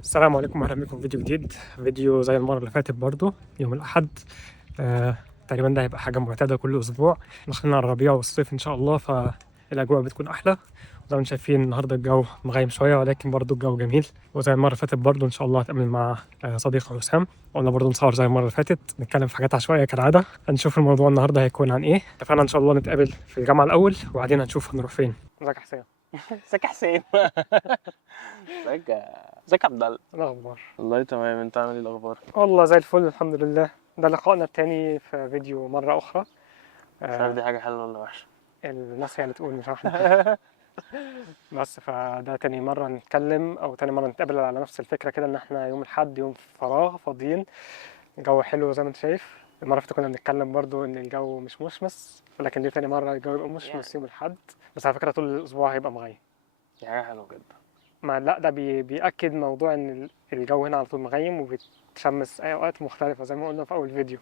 السلام عليكم، اهلا بكم في فيديو جديد. فيديو زي المره اللي فاتت برضو يوم الاحد. تقريبا ده هيبقى حاجه معتاده كل اسبوع. دخلنا على الربيع والصيف ان شاء الله، فالاجواء بتكون احلى. زي ما انتم شايفين النهارده الجو مغيم شويه، ولكن برضو الجو جميل. وزي المره اللي فاتت برضو ان شاء الله هتقابل مع صديق حسام. قلنا برضو نصور زي المره اللي فاتت، نتكلم في حاجات عشوائيه كالعاده. هنشوف الموضوع النهارده هيكون عن ايه. اتفقنا ان شاء الله نتقابل في الجامعه الاول، وبعدين هنشوف هنروح فين. ازيك يا حسام؟ ازيك يا حسين. ازيك يا عبد الله. الاخبار؟ والله تمام، انت عامل ايه الاخبار؟ والله زي الفل الحمد لله. ده لقائنا التاني في فيديو مرة أخرى. مش عارف دي حاجه حلوه ولا وحشه. الناس هي اللي تقول، مش احنا. بس فده تاني مرة نتكلم أو تاني مرة نتقابل على نفس الفكرة كده، إن احنا يوم الأحد يوم فراغ فاضيين. الجو حلو زي ما أنت شايف. المرة اللي فاتت كنا بنتكلم برضو إن الجو مش مشمس، ولكن دي تاني مرة الجو يبقى مشمس يوم الأحد. بس على فكرة طول الأسبوع هيبقى مغيم. دي حاجه حلوه جدا. ما لا ده بيأكد موضوع إن الجو هنا على طول مغيم وبيتشمس أي أوقات مختلفة زي ما قلنا في أول فيديو.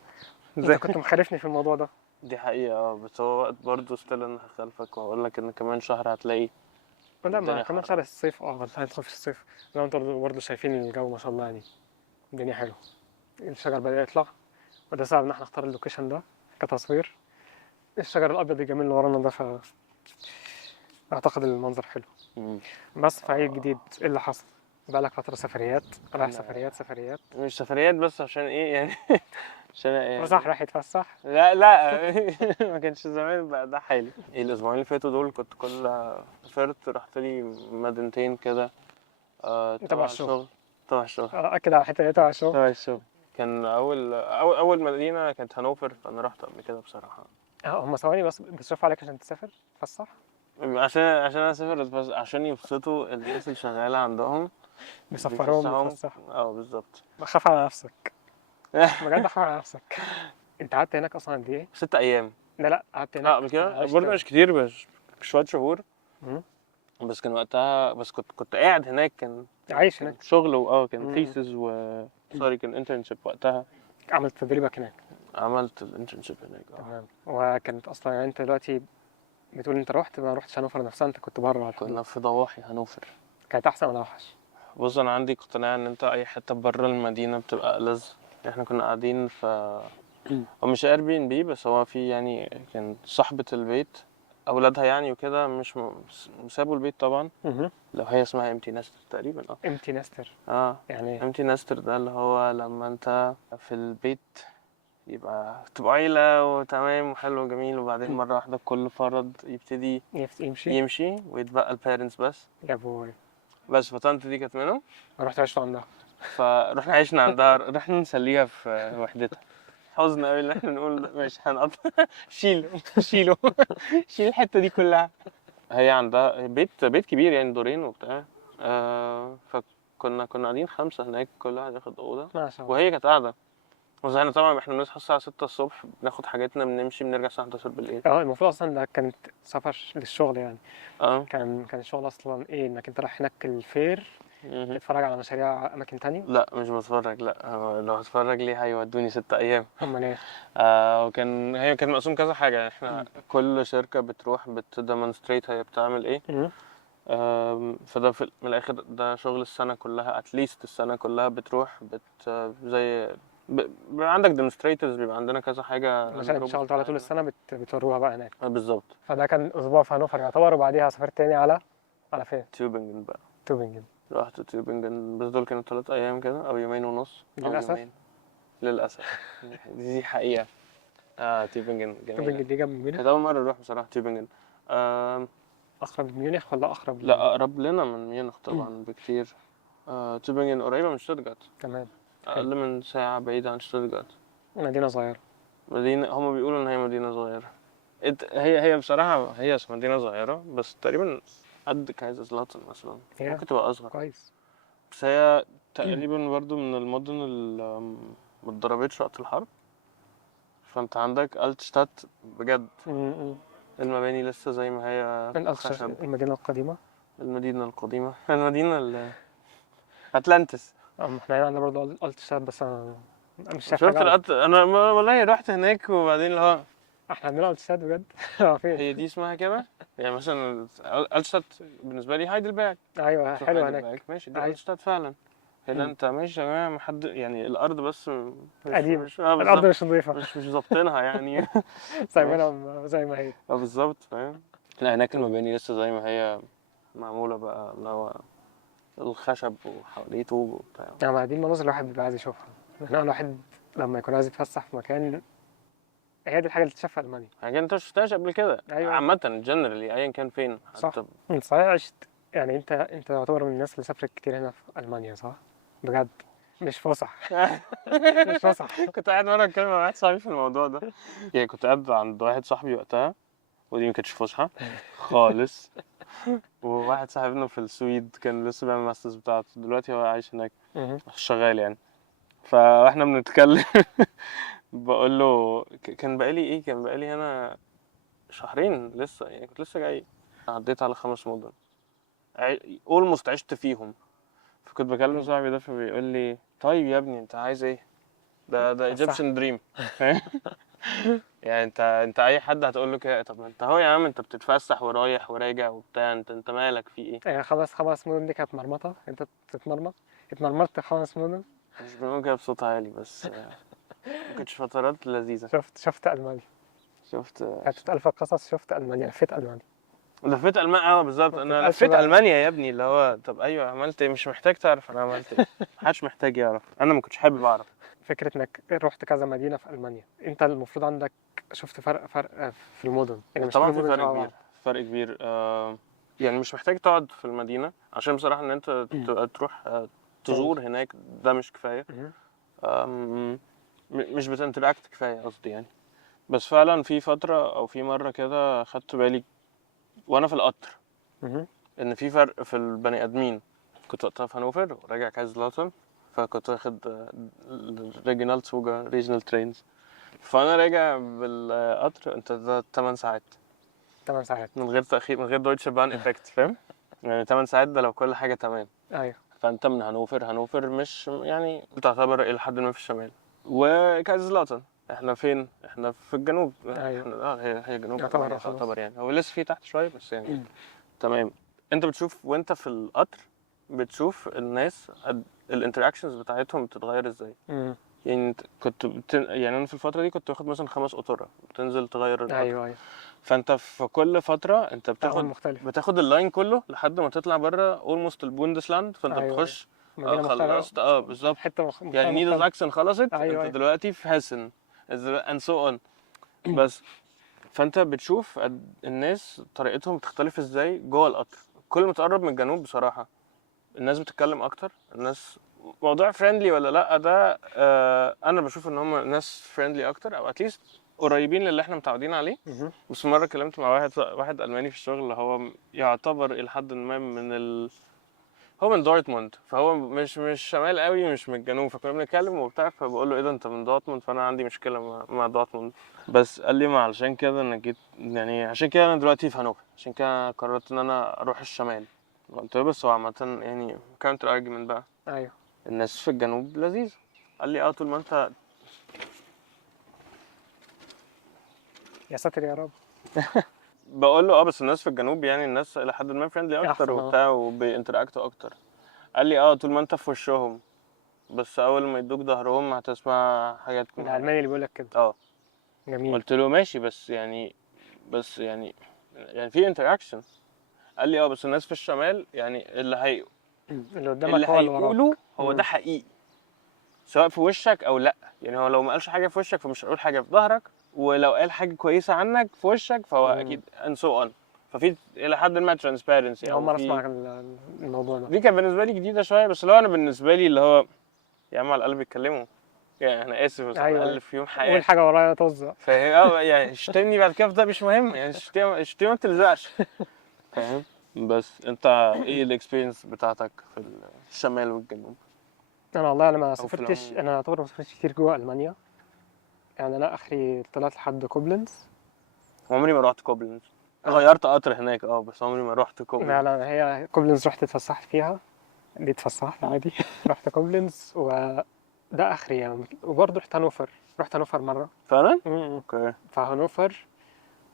أنت كنت مخالفني في الموضوع ده. دي حقيقه، بس هو وقت برضه ستيل انا هخالفك واقول لك ان كمان شهر هتلاقي لا، ما الدنيا كمان حر. شهر الصيف هندخل في الصيف. زي ما انتوا برضه شايفين الجو ما شاء الله يعني. الدنيا حلوه. الشجر بدأ يطلع، وده سبب ان احنا نختار اللوكيشن ده كتصوير. الشجر الابيض الجميل اللي ورانا ده، اعتقد المنظر حلو. مم. بس في عيد جديد ايه اللي حصل؟ بقالك فتره سفريات، رايح أنا سفريات. مش سفريات بس عشان ايه يعني. عشان فسح، يعني رايح يتفسح. لا ما كانش زمان بقى ده حالي. ايه الاسبوعين اللي فاتوا دول كنت كل سافرت، رحت لي مدينتين كده تبع تبع الشغل. الشغل. تبع الشغل. اكد على الحته دي تبع الشغل. تبع الشغل. كان اول مدينه كانت هانوفر، فانا رحت قبل كده بصراحه. هم ثواني بس بيصرفوا عليك عشان تسافر تفسح؟ عشان انا اسافر بس عشان يبسطوا الناس اللي شغاله عندهم. بيسفروهم بيفسحهم. يتفسحوا. بالظبط. خاف على نفسك. بجد خاف على نفسك. انت قعدت هناك اصلا قد ايه؟ 6 ايام. لا قعدت هناك. قبل كده عشت. برضه مش كتير، بس شويه شهور. مم. بس كان وقتها، بس كنت قاعد هناك. عايش كان هناك. شغل كان مم. ثيسز سوري، كان انترنشيب وقتها. عملت تدريبك هناك. عملت الانترنشيب هناك. تمام. وكانت اصلا يعني انت دلوقتي بتقول انت رحت، ما رحتش هانوفر نفسها، انت كنت بره على الحدود. كنا في ضواحي هانوفر. كانت احسن ولا اوحش؟ بص، انا عندي اقتناع ان انت اي حته بره المدينه بتبقى ألذ. احنا كنا قاعدين في هو مش اير بي ان بي، بس هو في يعني كان صاحبة البيت اولادها يعني وكده، مش سابوا البيت طبعا. اها. لو هي اسمها امتي نستر تقريبا. امتي نستر. اه يعني ايه؟ امتي نستر ده اللي هو لما انت في البيت تبقى عيلة وتمام وحلو وجميل، وبعدين مرة واحدة كل فرد يبتدي يمشي. يمشي ويتبقى البيرنتس بس. يا بوي. بس فطنط دي كانت منهم. رحت عشت عندها. فروحنا عشنا عندها، رحنا نسليها في وحدتها. حزن قوي اللي احنا نقول مش هنقطع. شيله شيله. شيل الحته دي كلها. هي عندها بيت كبير يعني، دورين وبتاع. فكنا قاعدين 5 هناك، كل واحد ياخد اوضه. ما شاء الله. وهي كانت قاعده. بس احنا طبعا بنصحى الساعه 6 الصبح، بناخد حاجاتنا، بنمشي، بنرجع الساعه 11 بالليل. المفروض اصلا ده كانت سفر للشغل يعني. اه. كان الشغل اصلا ايه؟ انك انت رايح هناك الفير مهم. تتفرج على مشاريع اماكن تانية؟ لا مش بتفرج، لا لو هتفرج ليه هيودوني 6 ايام. امال ايه؟ هي كان مقسوم كذا حاجة. احنا كل شركة بتروح بتديمونستريت هي بتعمل ايه. مم. فده من الاخر ده شغل السنة كلها، اتليست السنة كلها بتروح زي بيبقى عندك ديمونستريتورز، بيبقى عندنا كذا حاجة المشاريع اللي نضربه في اشتغلت على طول دماغنا. السنة بتوروها بقى هناك. بالظبط. فده كان اسبوع في هانوفر يعتبر، وبعديها سافرت تاني على فين؟ تيوبنجن بقى. توبنجن. رحت تيوبنجن، بس دول كانوا 3 ايام كده او يومين ونص او للاسف. يومين. للأسف. دي حقيقة. تيوبنجن جميلة. توبنجن دي جنب ميونخ. كانت أول مرة أروح بصراحة تيوبنجن. اقرب من ميونخ ولا اقرب لا أقرب لنا من ميونخ طبعا بكتير. تيوبنجن قريبة من شتوتجارت. كمان. أقل من ساعة بعيدة عن شتوتجارت. مدينة صغيرة. مدينة، هما بيقولوا إن هي مدينة صغيرة. هي بصراحة هي مدينة صغيرة، بس تقريبا قد كايزرزلاتن مثلا. هي ممكن تبقى أصغر. كويس. بس هي تقريبا برضو من المدن اللي متضربتش وقت الحرب. فأنت عندك ألتشتات بجد. المباني لسه زي ما هي خشب. المدينة القديمة. المدينة القديمة. أتلانتس. احنا هنا عندنا برضه التشات، بس انا مش شايف شفت حاجة. أنا والله رحت هناك، وبعدين اللي هو احنا عندنا التشات بجد. فين؟ هي دي اسمها كده. يعني مثلا ألتشتات بالنسبة لي هايدلبرج. ايوه تروح حلو هناك. هايدلبرج ماشي، دي ايوه. ألتشتات فعلا. هنا انت ماشي يا جماعه محد يعني الارض بس قديمة. مش الأرض بالظبط مش نظيفة. مش ظابطينها يعني. سايبينها زي ما هي. بالظبط فاهم. لا هناك المباني لسه زي ما هي معموله بقى اللي هو الخشب وحواليه طوب وبتاع. يعني دي المناظر الواحد بيبقى عايز يشوفها. يعني الواحد لما يكون عايز يتفسح في مكان، هي دي الحاجة اللي تتشاف في ألمانيا. حاجه انت شفتهاش قبل كده أيوة. عامه جنرالي ايا كان فين صح. حتى. انت صحيح عشت، يعني انت تعتبر من الناس اللي سافرت كتير هنا في ألمانيا صح؟ بجد مش فسح. مش فسح. كنت قاعد مره اتكلم مع واحد صاحبي في الموضوع ده. يعني كنت قاعد عند واحد صاحبي وقتها ودي ما كانتش فسحه خالص. وواحد صاحبنا في السويد كان لسه بيعمل الماسترز بتاعته دلوقتي هو عايش هناك شغال يعني. فاحنا بنتكلم بقول له كان بقالي هنا شهرين لسه يعني كنت لسه جاي. عديت على 5 مدن اولموست عشت فيهم. فكنت بكلم صاحبي ده فبيقول لي طيب يا ابني انت عايز ايه؟ ده ايجيبشن دريم. يعني انت اي حد هتقول له كده طب ما انت اهو يا عم انت بتتفسح ورايح وراجع وبتاع انت مالك في ايه؟ يعني خمس مدن دي كانت مرمطة، انت تتمرمط. اتمرمطت 5 مدن. مش بنقول كده بصوت عالي بس ما كانتش فترات لذيذة. شفت ألمانيا. شفت هتتقال في القصص، شفت ألمانيا، لفيت ألمانيا. لفيت ألمانيا بالظبط ما انا بتتقالش لفيت بقى. ألمانيا يا ابني اللي هو طب ايوه عملت ايه مش محتاج تعرف انا عملت ايه. محدش محتاج يعرف انا ما كنتش حابب اعرف. فكرة انك رحت كذا مدينة في ألمانيا، انت المفروض عندك شفت فرق في المدن، يعني مش كل طبعا في المدن فرق شبه كبير بعض. فرق كبير يعني مش محتاج تقعد في المدينة عشان بصراحة ان انت تبقى تروح تزور هناك ده مش كفاية. مش بتنتراكت كفاية قصدي يعني. بس فعلا في فترة او في مرة كده خدت بالي وانا في القطر ان في فرق في البني ادمين. كنت وقتها في هانوفر وراجع كايزلاتن فكنت واخد ريجيونال سوجا ريجنال ترينز. فانا راجع بالقطر انت ده 8 ساعات 8 ساعات. من غير تأخير من غير دويتشه بان افكت فاهم. يعني 8 ساعات ده لو كل حاجة تمام. ايوه. فانت من هانوفر مش يعني تعتبر الى حد ما في الشمال. وكايزلاتن احنا فين؟ احنا في الجنوب. ايوه. احنا هي جنوب يعتبر المانيا خلاص. تعتبر يعني هو لسه في تحت شويه بس يعني تمام. انت بتشوف وانت في القطر بتشوف الناس الانتراكشنز بتاعتهم بتتغير ازاي. يعني انت يعني انا في الفتره دي كنت واخد مثلا 5 قطوره بتنزل تغير القطر. ايوه. فانت في كل فتره انت تعامل مختلف. بتاخد اللاين كله لحد ما تطلع بره اولموست البوندسلاند فانت ايوه. بتخش مدينة مختلفة. خلصت بالظبط. حتة يعني نيدر مختلفة. زاكسن خلصت ايوه. انت ايوه. دلوقتي في هاسن and so on. بس فانت بتشوف الناس طريقتهم بتختلف ازاي جوه القطر. كل ما تقرب من الجنوب بصراحه الناس بتتكلم اكتر. الناس موضوع فريندلي ولا لا ده انا بشوف ان هم ناس فريندلي اكتر او اتليست قريبين للي احنا متعودين عليه. بس مره كلمت مع واحد الماني في الشغل اللي هو يعتبر الى حد ما هو من دورتموند فهو مش شمال قوي مش من الجنوب. فكنا بنتكلم وبتاع فبقول له ايه ده انت من دورتموند فانا عندي مشكله مع دورتموند. بس قال لي ما علشان كده انا جيت يعني عشان كده انا دلوقتي في هانوفر عشان كده قررت ان انا اروح الشمال. قلت له بس هو عامه يعني كاونتر ارجيومنت بقى ايوه. الناس في الجنوب لذيذ. قال لي طول ما انت يا ساتر يا رب. بقول له بس الناس في الجنوب يعني الناس الى حد ما فريندلي اكتر احسن. وبتاع وبينتراكتوا اكتر. قال لي طول ما انت في وشهم بس اول ما يدوك ظهرهم هتسمع حاجات ده الالماني اللي بيقول لك كده. جميل. قلت له ماشي بس يعني في انتراكشن. قال لي بس الناس في الشمال يعني اللي قدامك اللي هو اللي وراك. هيقوله هو ده حقيقي سواء في وشك او لا. يعني هو لو ما قالش حاجه في وشك فمش هيقول حاجه في ظهرك ولو قال حاجه كويسه عنك في وشك فهو اكيد and so on. ففي الى حد ما ترانسبيرنسي اول او مرة في اسمع الموضوع ده. دي كان بالنسبه لي جديده شويه. بس لو انا بالنسبه لي اللي هو يا عم على الاقل بيتكلموا يعني انا اسف بس على الاقل في يوم حياه اول حاجة ورايا طز. فهي يعني اشتمني بعد كده ده مش مهم يعني اشتمي ما تلزقش فاهم. بس انت ايه الاكسبيرينس بتاعتك في الشمال والجنوب؟ انا والله انا ما او في سافرتش، العموم انا اعتبر ما سافرتش كتير جوه المانيا. يعني انا اخري طلعت لحد كوبلنز. عمري ما رحت كوبلنز. غيرت قطر هناك بس عمري ما رحت لا كوبلنز. لا، هي كوبلنز رحت اتفسحت فيها. دي اتفسحت عادي. رحت كوبلنز وده اخري يعني. وبرضه رحت هانوفر مرة. فعلا؟ اوكي. فهانوفر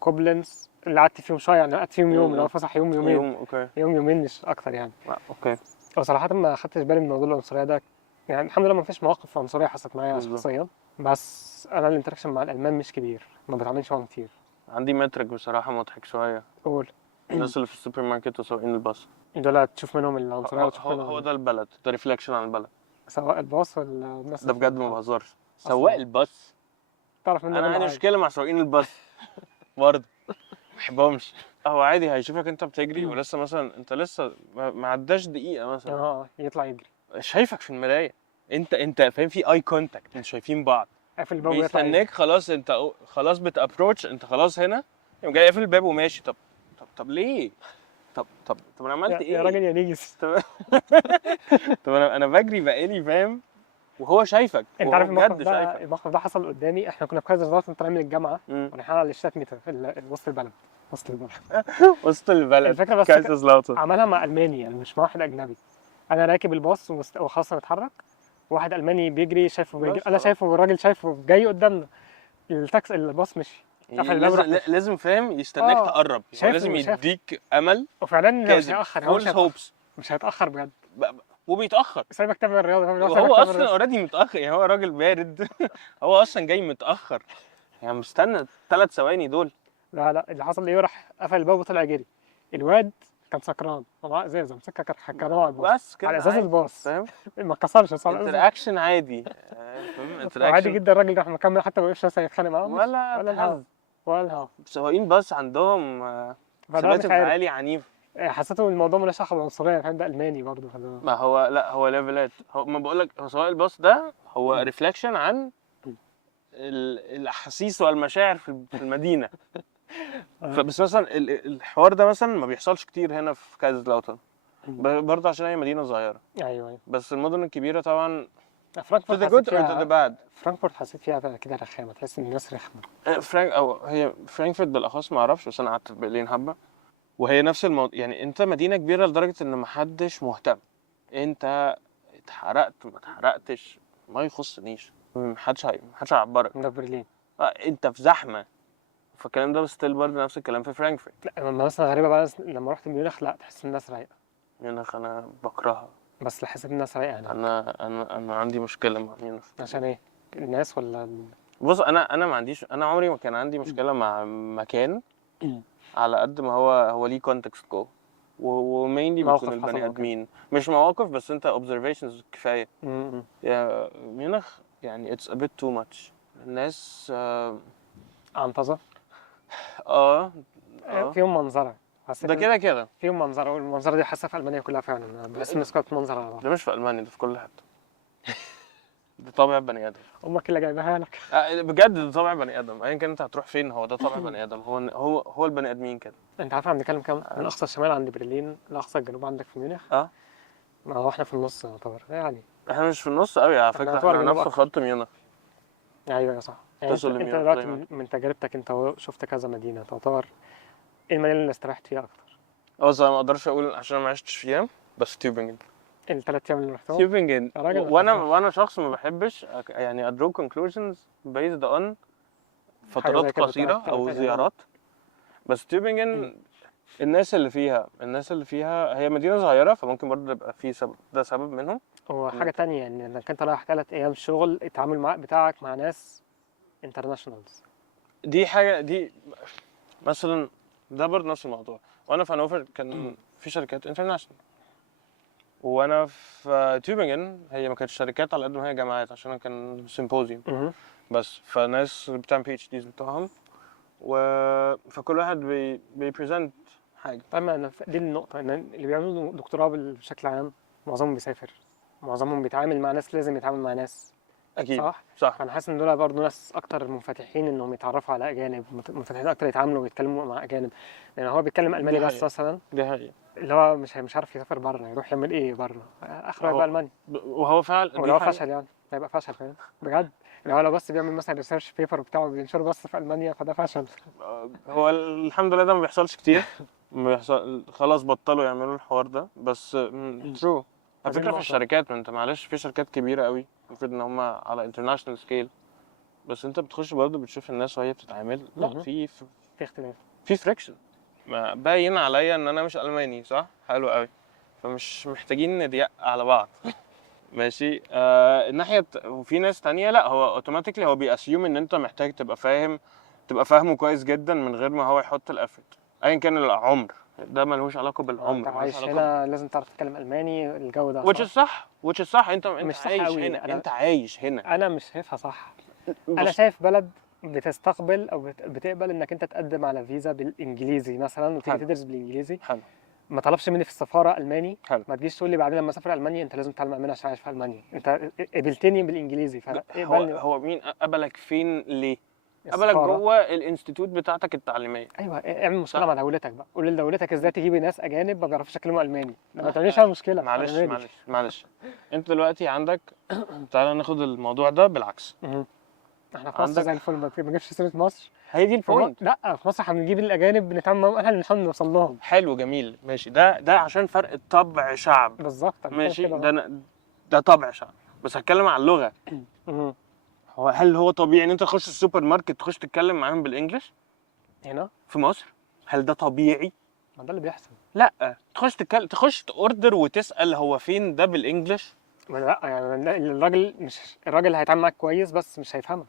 كوبلنز اللي قعدت فيهم شوية، يعني قعدت فيهم يوم، لو فسح يوم يومين. اوكي. يوم يومين مش اكتر يعني. اوكي. هو صراحة ما خدتش بالي من موضوع العنصرية ده، يعني الحمد لله ما فيش مواقف عنصرية حصلت معايا بالظبط. شخصيا، بس أنا الانتراكشن مع الألمان مش كبير، ما بتعاملش معاهم كتير. عندي مترك بصراحة مضحك شوية، قول. الناس اللي في السوبر ماركت وسواقين الباص. دول تشوف منهم العنصرية وتشوف هو منهم ده البلد، ده ريفلكشن عن البلد. سواء الباص ولا الناس ده اللي في بجد ما المحل. بهزرش. أصلاً. سواق الباص تعرف منه انا كل عندي حاجة. مشكلة مع سواقين الباص برضه، ما بحبهمش. هو عادي هيشوفك انت بتجري ولسه مثلا انت لسه ما عداش دقيقة مثلا، يطلع يجري، شايفك في المراية، انت فاهم، في اي كونتاكت، انتوا شايفين بعض، قافل الباب ويطلع يجري. بيستناك خلاص، انت خلاص بتابروتش، انت خلاص هنا، يقوم جاي قافل الباب وماشي. طب ليه؟ طب انا عملت يا راجل ايه؟ يا نيجس. طب طب انا بجري بقالي، فاهم، وهو شايفك انت وهو عارف الموقف بجد ده، شايفك. حصل قدامي. احنا كنا في كذا زلط طالعين من الجامعه مم. ورايحين على الشتات ميتر في وسط البلد. وسط البلد. وسط البلد الفكره بس كايزرزلاوتر. عملها مع الماني، يعني مش مع واحد اجنبي. انا راكب الباص وخلاص هنتحرك، واحد الماني بيجري شايفه بيجري، بس انا خلاص. شايفه والراجل شايفه جاي قدامنا. الباص مشي، قفل الباب لازم راح مشي. لازم فاهم يستناك تقرب، هو شايفه لازم شايفه يديك امل وفعلا مش كاذب، هيأخر، هو مش فولس هيتأخر، هوبس، مش هيتأخر بجد. وبيتاخر. سايبك تعمل الرياضه، فاهم؟ سايبك وهو تعمل اصلا الرياضة. اوريدي متاخر، يعني هو راجل بارد هو اصلا جاي متاخر، يعني مستنى 3 ثواني دول. لا لا، اللي حصل ايه، راح قفل الباب وطلع جري. الواد كان سكران ومعاه ازازه، مسكها كان حكرها على الباص، بس على كده ازاز عادي، الباص. فاهم، ما كسرش بس على الازاز. انتراكشن عادي، فاهم، وعادي انتراكشن جدا الراجل راح مكمل، حتى ما وقفش مثلا يتخانق معاهم، مش ولا ولا الهوا، تهز. ولا الهوا. سواقين باص عندهم فده ثبات مش عارف، انفعالي عنيف. حسيته الموضوع ملوش علاقه بالعنصريه، فاهم؟ ده الماني برضه ما هو لا، هو ليفلات، هو ما بقول لك، هو سواق الباص ده هو ريفلكشن عن الاحاسيس والمشاعر في المدينه. فبس مثلا الحوار ده مثلا ما بيحصلش كتير هنا في كايزرلاوترن، برضه عشان هي مدينه صغيره. ايوه ايوه. بس المدن الكبيره طبعا to فرانكفورت the حسيت good or to the فيها، bad. حسيت فيها كده رخامه، تحس ان الناس رخمه. هي فرانكفورت بالاخص ما اعرفش، بس انا قعدت في برلين حبه، وهي نفس الموضوع، يعني انت مدينه كبيره لدرجه ان محدش مهتم، انت اتحرقت ما اتحرقتش ما يخصنيش، محدش هيعبرك. ده في برلين. انت في زحمه، فالكلام ده ستيل برضه نفس الكلام في فرانكفورت. لا مثلا غريبه بقى لما رحت ميونخ، لا تحس الناس رايقه، ميونخ انا بكرهها. بس حسيت الناس رايقه هناك. انا عندي مشكله مع ميونخ. عشان ايه؟ الناس ولا بص، انا ما عنديش، انا عمري ما كان عندي مشكله مع مكان على قد ما هو ليه كونتكست جوه، ومينلي موقف بيكون حصل البني وكده. ادمين، مش مواقف بس، انت observations كفايه. م-م. يا ميونخ يعني it's a bit too much. الناس عنطزة. اه فيهم منظرة، حسيت ده كده فيهم منظرة، والمنظرة دي حاسة في ألمانيا كلها فعلا. أنا بحس الناس كلها بتمنظر على بعض. ده مش في المانيا، ده في كل حته ده طبع بني ادم. أمك اللي جايبها لك. بجد ده طبع بني ادم، ايا كان انت هتروح فين، هو ده طبع بني ادم، هو البني ادمين كده. أنت عارف احنا بنتكلم كام؟ من أقصى الشمال عند برلين لأقصى الجنوب عندك في ميونخ. ما هو احنا في النص يعتبر يعني. احنا مش في النص قوي على فكره، يعتبر احنا جنوب نفس أكتر. خط ميونخ. أيوه صح. يعني تصل أنت لميونخ دلوقتي دايما. من تجربتك أنت شفت كذا مدينة، تعتبر إيه المدينة اللي استريحت فيها أكتر؟ انا ما اقدرش اقول عشان ما عشتش فيها، بس تيوبنجن. الثلاث أيام اللي رحتهم؟ تيوبنجن يا راجل وانا شخص ما بحبش يعني ادرو conclusions based on حاجة زي فترات كده، قصيره او زيارات. بس تيوبنجن الناس اللي فيها هي مدينه صغيره، فممكن برضه يبقى في سبب، ده سبب منهم. وحاجة تانية انك انت رايح 3 ايام شغل، التعامل بتاعك مع ناس انترناشونالز. دي حاجه، دي مثلا ده برضه نفس الموضوع. وانا في هانوفر كان في شركات انترناشونال، وانا في تيوبنجن هي ما كانتش شركات على قد ما هي جامعات، عشان كان سيمبوزيوم بس، فناس بتعمل بي اتش ديز بتوعهم، فكل واحد بيبريزنت حاجه. اما دي النقطة، ان اللي بيعملوا دكتوراه بشكل عام معظمهم بيسافر، معظمهم بيتعامل مع ناس، لازم يتعامل مع ناس. اكيد صح. انا حاسس ان دول برضه ناس اكتر منفتحين انهم يتعرفوا على اجانب، منفتحين اكتر يتعاملوا ويتكلموا مع اجانب، لان هو بيتكلم الماني دي بس حقيقة. مثلا، دي حقيقة. اللي هو مش عارف يسافر بره، يروح يعمل ايه بره، اخره يبقى المانيا. وهو فعلا ولو فشل يعني هيبقى فشل، فاهم؟ بجد لو بس بيعمل مثلا ريسيرش بيبر بتاعه بينشره بس في المانيا، فده فشل. هو الحمد لله ده ما بيحصلش كتير، ما بيحصل، خلاص بطلوا يعملوا الحوار ده، بس ترو. على فكرة في الشركات، انت معلش في شركات كبيرة قوي المفروض ان هم على انترناشونال سكيل، بس انت بتخش برضه بتشوف الناس وهي بتتعامل، لا في اختلاف، في فريكشن، باين عليا ان انا مش الماني، صح؟ حلو قوي. فمش محتاجين نضيق على بعض. ماشي. الناحيه وفي ناس تانية لا، هو اوتوماتيكلي هو بيأسيوم ان انت محتاج تبقى فاهمه كويس جدا من غير ما هو يحط الافورت ايا كان العمر. ده ملوش علاقه بالعمر، انت ملوش عايش علاقه هنا لازم تعرف تتكلم الماني، الجو ده which is صح؟ صح which is صح. انت مش صح عايش قوي. هنا، انت عايش هنا. انا مش شايفها صح. انا بص، شايف بلد بتستقبل او بتقبل انك انت تقدم على فيزا بالانجليزي مثلا وتيجي حلو. تدرس بالانجليزي. حلو. ما طلبش مني في السفاره الماني. حلو. ما تجيش تقول لي بعدين لما اسافر المانيا انت لازم تتعلم الماني عشان عايش في المانيا. انت قبلتني بالانجليزي هو فاقبلني بقى. هو مين قبلك فين ليه؟ قبلك السفاره. جوه الانستيتوت بتاعتك التعليميه. ايوه، اعمل مشكله صح. مع دولتك بقى. قول لدولتك ازاي تجيبي ناس اجانب ما بيعرفوش يتكلموا الماني. ما تعمليش انا مشكله. معلش أنا مالي. معلش معلش. انت دلوقتي عندك تعالى ناخد الموضوع ده بالعكس. احنا في مصر عندك زي الفل، ما نجيبش سيره مصر. هي دي البوينت. لا، في مصر احنا بنجيب الاجانب بنتعامل معاهم، احنا اللي نحاول نوصل لهم. حلو جميل ماشي. ده عشان فرق طبع شعب. بالظبط. ماشي. ده طبع شعب. بس هتكلم عن اللغه. هل هو طبيعي ان انت تخش السوبر ماركت تخش تتكلم معاهم بالانجلش هنا في مصر؟ هل ده طبيعي؟ ما ده اللي بيحصل. لا، تخش توردر وتسال هو فين ده بالانجلش. ما لا يعني الراجل اللي هيتعامل معاك كويس بس مش هيفهمك.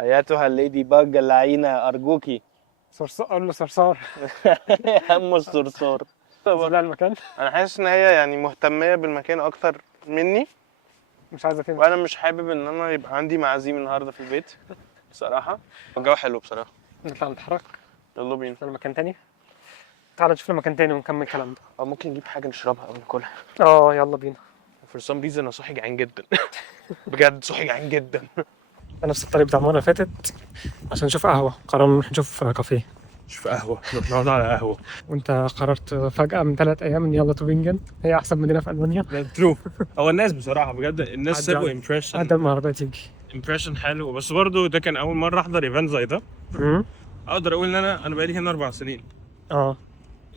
ايتها الليدي باج اللعينه ارجوكي. صرصار، قول له صرصار. يا ام الصرصار. لا المكان. انا حاسس ان هي يعني مهتميه بالمكان اكتر مني، مش عايزه تمشي. وانا مش حابب ان انا يبقى عندي معازيم النهارده في البيت بصراحه. الجو حلو بصراحه. نطلع نتحرك. يلا بينا. نروح مكان تاني. تعال نشوف له مكان تاني ونكمل كلامنا. او ممكن نجيب حاجه نشربها او ناكلها. يلا بينا. for some reason انا صاحي جعان جدا. بجد صاحي جعان جدا. نفس الطريق بتاع المره اللي فاتت عشان نشوف قهوه. قررنا نروح نشوف كافيه. شوف قهوه، نروح نقعد على قهوه. وانت قررت فجاه من 3 ايام ان يلا توبينجن هي احسن مدينه في المانيا. ترو. هو الناس بصراحه بجد الناس سابوا امبريشن. عدى من العربيه تيجي. امبريشن حلو. بس برضه ده كان اول مره احضر ايفنت زي ده. اقدر اقول ان انا بقالي هنا 4 سنين.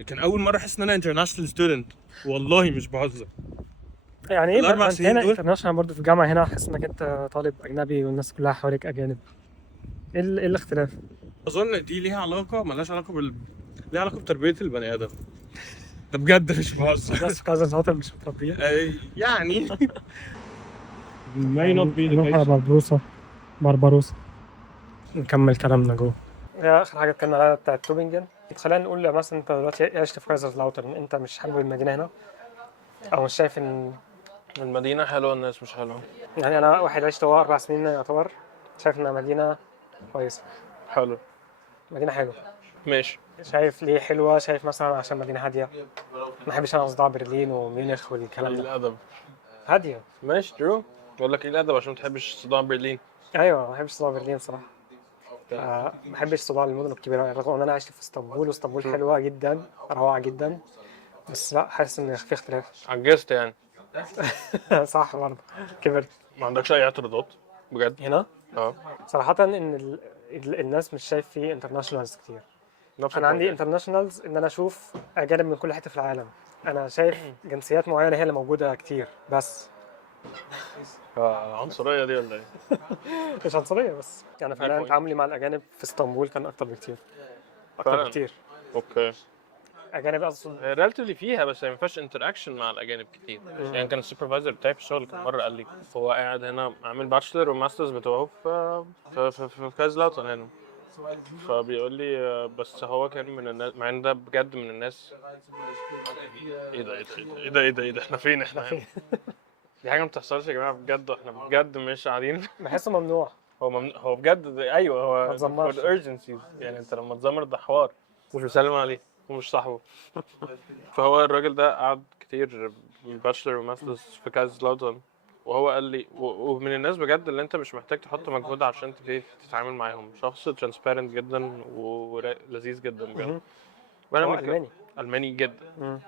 كان اول مره احس ان انا انترناشونال ستودنت، والله مش بهزر. يعني ايه ال4 سنين هنا دول انترناشونال برضه في الجامعه هنا احس انك انت طالب اجنبي والناس كلها حواليك اجانب. ايه الاختلاف؟ اظن دي ليها علاقه، مالهاش علاقه ليها علاقه بتربيه البني ادم. ده بجد مش بهزر. بس في كذا هوتل مش متربيين يعني may not be the نروح على case. بربروسا نكمل كلامنا جوه. يا اخر حاجه اتكلمنا عليها بتاعت توبينجن. خلينا نقول مثلا انت دلوقتي عشت في كايزرلاوترن، انت مش حابب المدينه هنا او مش شايف ان المدينه حلوه الناس مش حلوه؟ يعني انا واحد عشت 4 سنين يعتبر شايف انها مدينه كويسه. حلو. مدينه حلوه. ماشي. شايف ليه حلوه؟ شايف مثلا عشان مدينه هاديه. ما بحبش انا صداع برلين وميونخ والكلام ايه ده. الادب؟ هاديه. ماشي ترو. بقول لك ايه الادب عشان ما تحبش صداع برلين. ايوه ما بحبش صداع برلين صراحه. ما بحبش صداع المدن الكبيره رغم ان انا عشت في اسطنبول واسطنبول حلوه جدا روعه جدا. بس لا حاسس ان في اختلاف. عجزت يعني. صح برضه كبرت. ما عندكش اي اعتراضات بجد؟ هنا اه صراحه ان الناس مش شايف فيه انترناشونالز كتير. انا عندي انترناشونالز ان انا اشوف اجانب من كل حته في العالم. انا شايف جنسيات معينه هي اللي موجوده كتير بس. عنصريه دي ولا ايه؟ مش عنصريه بس يعني فعلا تعاملي مع الاجانب في اسطنبول كان اكتر بكتير. اكتر بكتير. اوكي. اجانب اقصد ريلاتيفلي فيها بس ما ينفعش انتراكشن مع الاجانب كتير. يعني كان السوبرفايزر بتاعي في الشغل كان مره قال لي هو قاعد هنا عامل باتشلر وماسترز بتوعه في كايزرلاوترن هنا. فبيقول لي بس هو كان من الناس، مع ان ده بجد من الناس. ايه ده احنا فين هنا؟ دي حاجه ما بتحصلش يا جماعه بجد. احنا بجد مش قاعدين. بحسه ممنوع. هو بجد ايوه هو ما تزمرش. for the urgencies. يعني انت لما تزمر ده حوار مش بيسلم عليه ومش صاحبه. فهو الراجل ده قعد كتير باتشلر وماسترز في كايزرلاوترن، وهو قال لي ومن الناس بجد اللي انت مش محتاج تحط مجهود عشان تبتدي تتعامل معاهم. شخص ترانسبيرنت جدا ولذيذ جدا بجد. هو الماني جدا.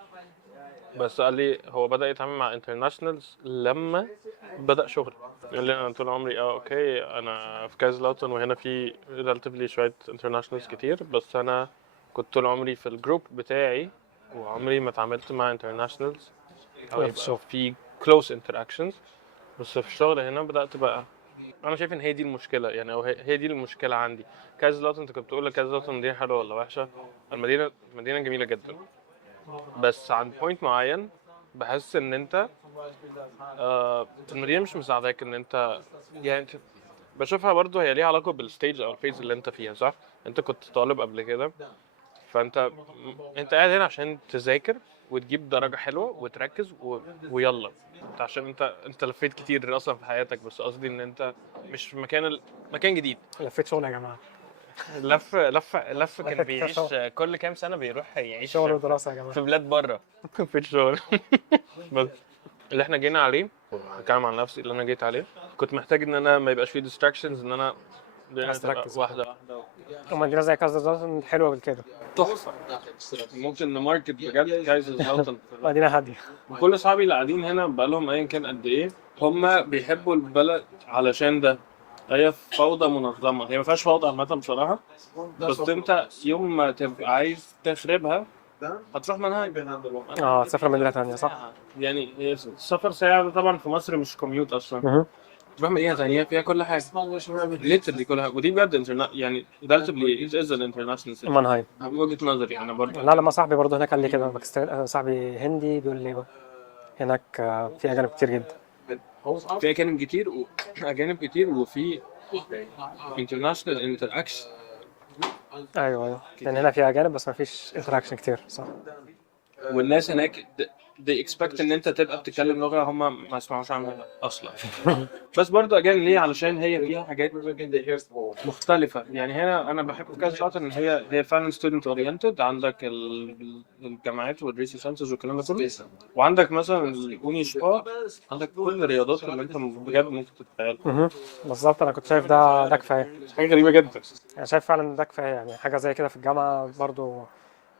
بس قال لي هو بدأ يتعامل مع انترناشونالز لما بدأ شغل. قال لي انا طول عمري اوكي انا في كايزرلاوترن وهنا في ريلاتيفلي شويه انترناشونالز كتير، بس انا كنت طول عمري في الجروب بتاعي وعمري ما اتعاملت مع انترناشونالز او يبقى في كلوز انتراكشنز. بس في الشغل هنا بدأت بقى انا شايف ان هي دي المشكله يعني، او هي دي المشكله عندي. كايزرلاوترن انت كنت بتقول لك كايزرلاوترن مدينه حلوه ولا وحشه؟ المدينه مدينه جميله جدا، بس عند بوينت معين بحس ان انت المدينه مش مساعداك ان انت يعني بشوفها برضو هي ليها علاقه بالستيج او الفيز اللي انت فيها، صح؟ انت كنت طالب قبل كده، فانت انت قاعد هنا عشان تذاكر وتجيب درجه حلوه وتركز ويلا انت عشان انت لفيت كتير اصلا في حياتك، بس قصدي ان انت مش في مكان جديد. لفيت شغل يا جماعه. لف كان لفيت بيعيش شغل. كل كام سنه بيروح يعيش شغل ودراسه يا جماعه. في بلاد بره. في الشغل. بس اللي احنا جينا عليه، هتكلم عن نفسي اللي انا جيت عليه، كنت محتاج ان انا ما يبقاش فيه distractions، ان انا عايز تبقى تركز. واحده واحده. ومدينه زي كازا حلوه بالكده. تحفه. ممكن نماركت بجد كايزرزلاتن. مدينه هاديه. وكل اصحابي اللي قاعدين هنا بقالهم ايا كان قد ايه، هم بيحبوا البلد علشان ده. هي فوضى منظمه، هي ما فيهاش فوضى عامه بصراحه، بس انت يوم ما تبقى عايز تخربها هتروح منهاج. سافر مدينه ثانيه صح. يعني هي السفر ساعة ده طبعا في مصر مش كوميوت اصلا. مهم. تروح مدينة تانية فيها كل حاجة، literally كل حاجة، ودي بجد يعني relatively it is an international city مانهايم. من وجهة نظري أنا برضه. لا لما صاحبي برضه هناك قال لي كده، باكستان صاحبي هندي بيقول لي هناك في اجانب كتير جدا. في أجانب كتير وفي international interaction. ايوه لان هنا في اجانب بس ما فيش انتراكشن كتير صح. والناس هناك they expect ان انت تبقى بتتكلم لغه هم ما يسمعوش عنها اصلا. بس برضه اجان ليه؟ علشان هي فيها حاجات مختلفه. يعني هنا انا بحب في كذا شاطر ان هي فعلا ستودنت اورينتد. عندك الجامعات والريسيرش سنترز والكلام ده كله، وعندك مثلا الاوني شبا، عندك كل الرياضات اللي انت بجد ممكن تتخيلها. بالظبط انا كنت شايف ده كفايه. حاجه غريبه جدا. انا شايف فعلا ده كفايه، يعني حاجه زي كده في الجامعه برضه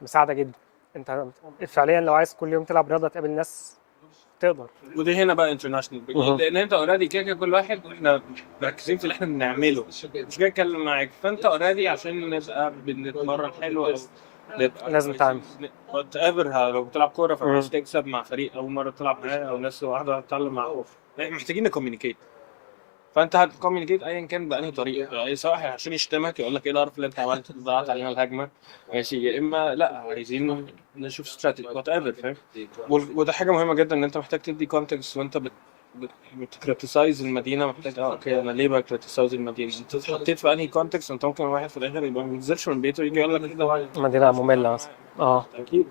مساعده جدا. انت فعليا لو عايز كل يوم تلعب رياضه تقابل ناس تقدر. ودي هنا بقى انترناشونال، لان انت اوريدي كده كل واحد احنا مركزين في اللي احنا بنعمله، مش جاي اتكلم معاك. فانت اوريدي عشان نبقى بنتمرن حلو او نبقى لازم تعمل وات ايفر. لو بتلعب كوره فمش تكسب مع فريق اول مره تلعب معاه او ناس واحده هتتعلم معاه، محتاجين نكوميونيكيت. فانت هتكوميونيكيت ايا كان بانهي طريقه، سواء عشان يشتمك يقول لك ايه القرف اللي انت عملته ضيعت علينا الهجمه ماشي، يا اما لا عايزين نشوف استراتيجي وات ايفر، فاهم؟ وده حاجه مهمه جدا ان انت محتاج تدي كونتكست وانت بتكريتيسايز المدينه. محتاج اوكي انا ليه بكريتيسايز المدينه؟ انت اتحطيت في انهي كونتكست؟ انت ممكن واحد في الاخر يبقى ما بينزلش من بيته يجي يقول لك كده مدينه ممله مثلا. اكيد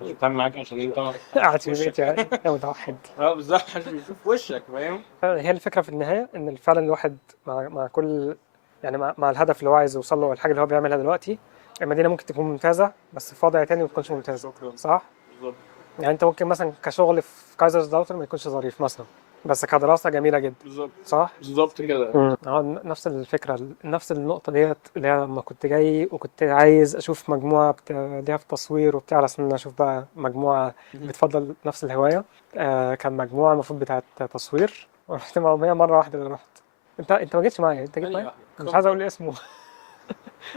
بتعمل معاك عشان انت قاعد في البيت يعني يا متوحد. بالظبط عشان بيشوف وشك، فاهم؟ هي الفكره في النهايه ان فعلا الواحد مع كل يعني مع الهدف اللي هو عايز يوصل له والحاجه اللي هو بيعملها دلوقتي، المدينه ممكن تكون ممتازه بس في وضع تاني ما تكونش ممتازه صح. بالظبط. يعني انت ممكن مثلا كشغل في كايزرزلاوتر ما يكونش ظريف مثلا، بس كدراسه جميله جدا بالظبط صح. بالظبط كده. نفس الفكره، نفس النقطه ديت اللي هي لما كنت جاي وكنت عايز اشوف مجموعه ليها في التصوير وبتاع، على اساس ان أنا اشوف بقى مجموعه بتفضل نفس الهوايه. كان مجموعه المفروض بتاعه تصوير ورحت معاهم، هي مره واحده اللي رحت. انت ما جيتش معايا، انت جيت معايا مش عايز اقول اسمه.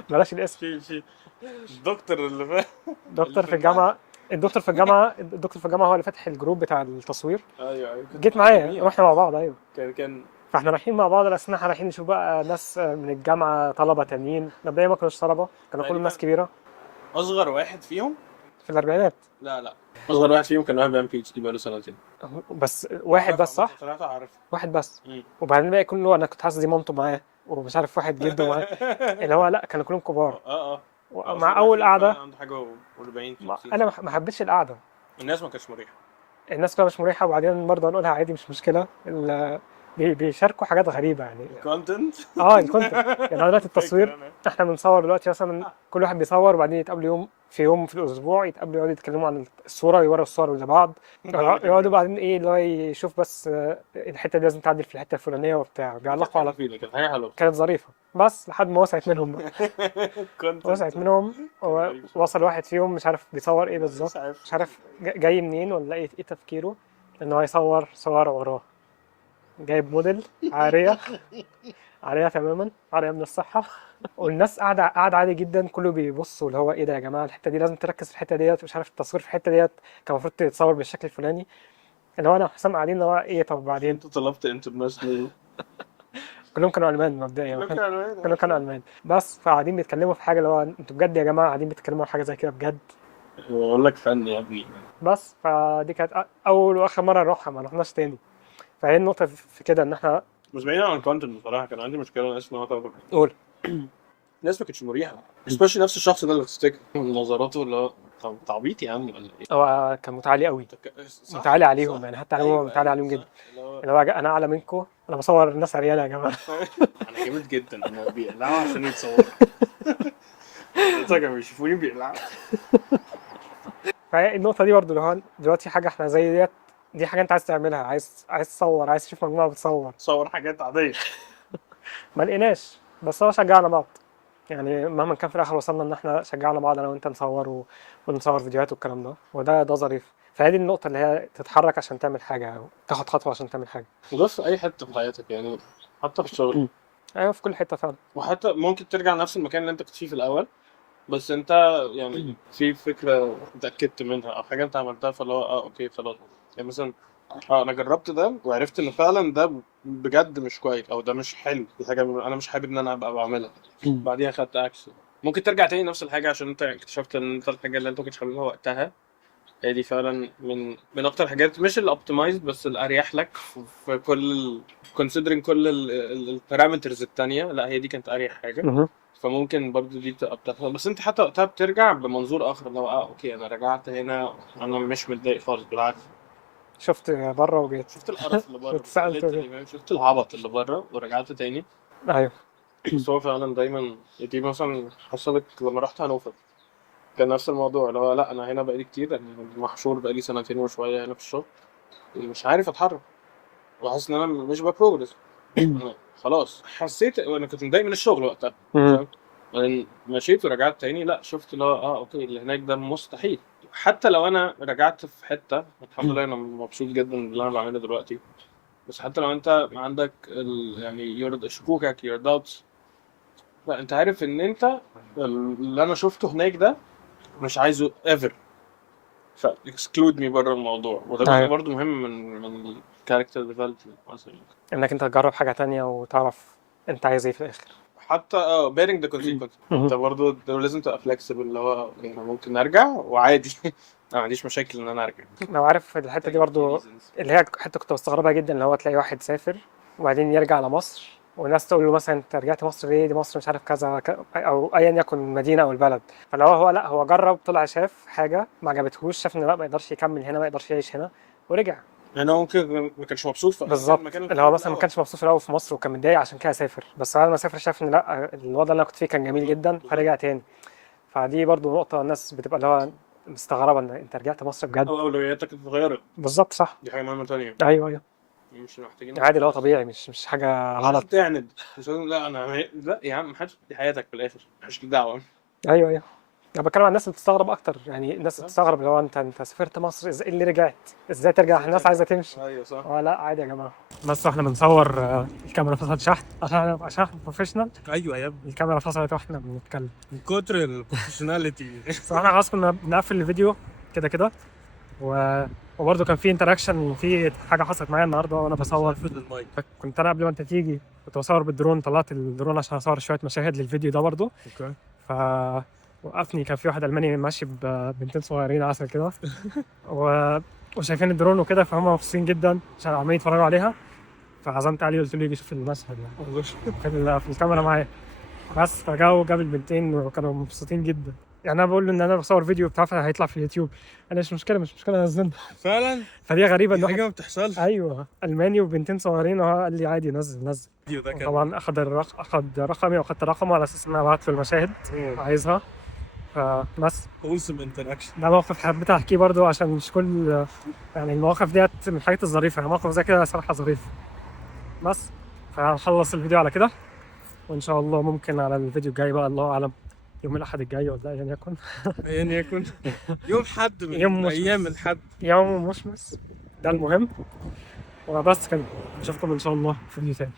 بلاش الاسم. شيل الدكتور اللي فاهم. دكتور في الجامعه. الدكتور في الجامعه هو اللي فاتح الجروب بتاع التصوير. ايوه جيت معايا رحنا مع بعض. ايوه كان فاحنا رايحين مع بعض، بس احنا رايحين نشوف بقى ناس من الجامعه، طلبه تانيين. مبدئيا ما كانوش طلبه، كانوا كلهم ناس كبيره اصغر واحد فيهم. في الاربعينات. لا اصغر واحد فيهم كان واحد بيعمل بي اتش دي بقاله سنتين. بس واحد بس صح؟ ثلاثة عارف. واحد بس. وبعدين بقى كله انا كنت حاسس دي مامته معاه ومش عارف واحد جده معاه. اللي هو لا كانوا كلهم كبار. مع اول قعده عنده حاجة و40 انا ما حبيتش القعده. الناس ما كانتش مريحة. الناس كلها مش مريحه، وبعدين برضه هنقولها عادي مش مشكله. بيشاركوا حاجات غريبه يعني. كونتنت. الكونتنت. يعني دلوقتي التصوير احنا بنصور دلوقتي مثلا كل واحد بيصور، وبعدين يتقابلوا يوم في الاسبوع يتقابلوا يقعدوا يتكلموا عن الصوره، يوروا الصور لبعض، يقعدوا بعدين ايه اللي هو يشوف بس الحته دي لازم تعدل في الحته الفلانيه وبتاع، بيعلقوا على كانت حاجة حلوة. كانت ظريفه بس لحد ما وسعت منهم بقى. وسعت منهم. وصل واحد فيهم مش عارف بيصور ايه بالظبط، مش عارف جاي منين ولا ايه تفكيره، ان هو يصور صور وراه. جايب موديل عارية تماما، عارية من الصحة. والناس قاعدة عادي جدا، كله بيبصوا اللي هو ايه ده يا جماعة، الحتة دي لازم تركز في الحتة ديت، مش عارف التصوير في الحتة ديت كان المفروض تتصور بالشكل الفلاني. اللي هو انا وحسام قاعدين اللي هو ايه طب بعدين. انت طلبت انترناشونال. كلهم كانوا ألمان مبدئيا. كلهم كانوا ألمان بس، فقاعدين بيتكلموا في حاجة اللي هو انتوا بجد يا جماعة قاعدين بتتكلموا عن حاجة زي كده بجد. بقول لك فن يا ابني. بس فدي كانت اول واخر مره نروحها، ما رحناش تاني. فهي النقطه في كده ان احنا بس بعيدا عن الكونتنت بصراحه كان عندي مشكله الناس ان هو قول. الناس ما كانتش مريحه، سبيشلي نفس الشخص ده اللي بتفتكر نظراته اللي هو طب تعبيط يا عم ولا ايه؟ هو كان متعالي قوي، صح متعالي عليهم صح يعني، حتى عليهم هو ايوه متعالي ايوه عليهم جدا. صح اللي هو اللي هو انا اعلى منكم، انا بصور الناس عريانه يا جماعه. انا جامد جدا، انا بيقلعوا عشان يتصوروا. كانوا بيشوفوني بيقلعوا. فهي النقطه دي برضو اللي هو دلوقتي حاجه احنا زي ديت، دي حاجه انت عايز تعملها، عايز تصور، عايز تشوف مجموعه بتصور. صور حاجات عاديه. ما لقيناش، بس هو شجعنا بعض. يعني مهما كان في الاخر وصلنا ان احنا شجعنا بعض انا وانت نصور ونصور فيديوهات والكلام ده، وده ظريف. فهذه النقطة اللي هي تتحرك عشان تعمل حاجة أو تاخد خطوة عشان تعمل حاجة. وده في اي حته في حياتك يعني، حتى في الشغل. أيوة في كل حتة فعلا. وحتى ممكن ترجع نفس المكان اللي انت كنت فيه في الاول، بس انت يعني في فكره اتاكدت منها او حاجه انت عملتها فاللي هو اوكي خلاص. يعني مثلا انا جربت ده وعرفت ان فعلا ده بجد مش كويس او ده مش حلو، دي حاجه انا مش حابب ان انا ابقى بعملها. بعديها خدت اكشن. ممكن ترجع تاني نفس الحاجه عشان انت اكتشفت ان انت الحاجه اللي انت ما كنتش حاببها وقتها هي دي فعلا من اكتر الحاجات، مش الاوبتمايزد بس الاريح لك في كل considering كل البارامترز التانية، لا هي دي كانت اريح حاجه. فممكن برضو دي تبقى بتحصل، بس انت حتى وقتها بترجع بمنظور اخر، لو اوكي انا رجعت هنا انا مش متضايق خالص، بالعكس شفت بره وجيت. شفت القرف اللي بره، شفت سألت وجيت. شفت العبط اللي بره ورجعت تاني. أيوة. بس هو فعلا دايما دي مثلا حصلت لما رحت هانوفر، كان نفس الموضوع اللي هو لا انا هنا بقالي كتير، انا محشور بقالي سنتين وشويه هنا في الشغل، مش عارف اتحرك وحاسس ان انا مش ببروجرس. خلاص حسيت وانا كنت متضايق من الشغل وقتها، فاهم؟ بعدين مشيت ورجعت تاني، لا شفت اللي هو اوكي اللي هناك ده مستحيل. حتى لو انا رجعت في حته الحمد لله انا مبسوط جدا باللي انا بعمله دلوقتي، بس حتى لو انت عندك يعني شكوكك your doubts، لا انت عارف ان انت اللي انا شفته هناك ده مش عايزه ever، ف exclude me بره الموضوع. وده جزء أيوة. برضه مهم من character development مثلا. إنك أنت تجرب حاجة تانية وتعرف أنت عايز إيه في الآخر. حتى bearing the consequences، انت برضه لازم تبقى flexible، اللي هو اوكي انا ممكن ارجع وعادي. انا ما عنديش مشاكل ان انا ارجع. لو عارف الحتة دي برضو اللي هي حتة كنت بستغربها جدا، اللي هو تلاقي واحد سافر وبعدين يرجع لمصر والناس تقول له مثلا انت رجعت مصر ليه؟ دي مصر مش عارف كذا او ايا يكن المدينه او البلد. فلو هو لا هو جرب، طلع شاف حاجه ما عجبتهوش، شاف ان لا ما يقدرش يكمل هنا، ما يقدرش يعيش هنا، ورجع. يعني هو ممكن ما كانش مبسوط في بالظبط، المكان اللي هو مثلا ما كانش مبسوط في الاول في مصر وكان متضايق عشان كده سافر، بس بعد ما سافر شاف ان لا الوضع اللي انا كنت فيه كان جميل جدا فرجع تاني. فدي برضو نقطه الناس بتبقى اللي هو مستغربه ان انت رجعت مصر بجد. او اولوياتك اتغيرت. بالظبط صح. دي حاجه مهمه تانية. ايوه ايوه مش محتاجين عادي، اللي هو طبيعي، مش حاجه غلط. تعند، مش لازم لا انا لا يا عم محدش، دي حياتك في الاخر مش دعوه. ايوه ايوه انا بتكلم عن الناس اللي بتستغرب اكتر، يعني الناس اللي بتستغرب اللي هو انت سافرت مصر ازاي اللي رجعت، ازاي ترجع، الناس عايزه تمشي. ايوه صح. لا عادي يا جماعه. بس احنا بنصور الكاميرا فصلت شحن عشان احنا بروفيشنال. ايوه يا ابني الكاميرا فصلت واحنا بنتكلم من كتر البروفيشناليتي. بس احنا خلاص كنا بنقفل الفيديو كده كده وبرضه كان في انتراكشن، في حاجه حصلت معايا النهارده وانا بصور. كنت انا قبل ما انت تيجي كنت بصور بالدرون، طلعت الدرون عشان اصور شويه مشاهد للفيديو ده برضه. اوكي. وقفني كان في واحد الماني ماشي ببنتين صغيرين عسل كده وشايفين الدرون وكده، فهم مبسوطين جدا عشان عمالين يتفرجوا عليها. فعزمت عليه قلت له يجي يشوف المشهد يعني في الكاميرا معايا. بس فجاوا جاب البنتين وكانوا مبسوطين جدا. يعني انا بقول له ان انا بصور فيديو بتاع هيطلع في اليوتيوب، انا مش مشكله انزله فعلا فدي غريبه دي ان حاجه ما بتحصلش. ايوه الماني وبنتين صغيرين، وهو قال لي عادي نزل. طبعا اخد رقمي واخدت رقمه على اساس ان انا ابعت له المشاهد عايزها. فبس wholesome interaction. ده موقف حبيت احكيه برضو عشان مش كل يعني المواقف ديت من الحاجات الظريفه، يعني موقف زي كده صراحه ظريف. بس فهنخلص الفيديو على كده، وان شاء الله ممكن على الفيديو الجاي بقى الله اعلم يوم الاحد الجاي ولا ايا يكن يوم حد من يوم ايام الحد، يوم مشمس ده المهم. وبس كده اشوفكم ان شاء الله في فيديو تاني.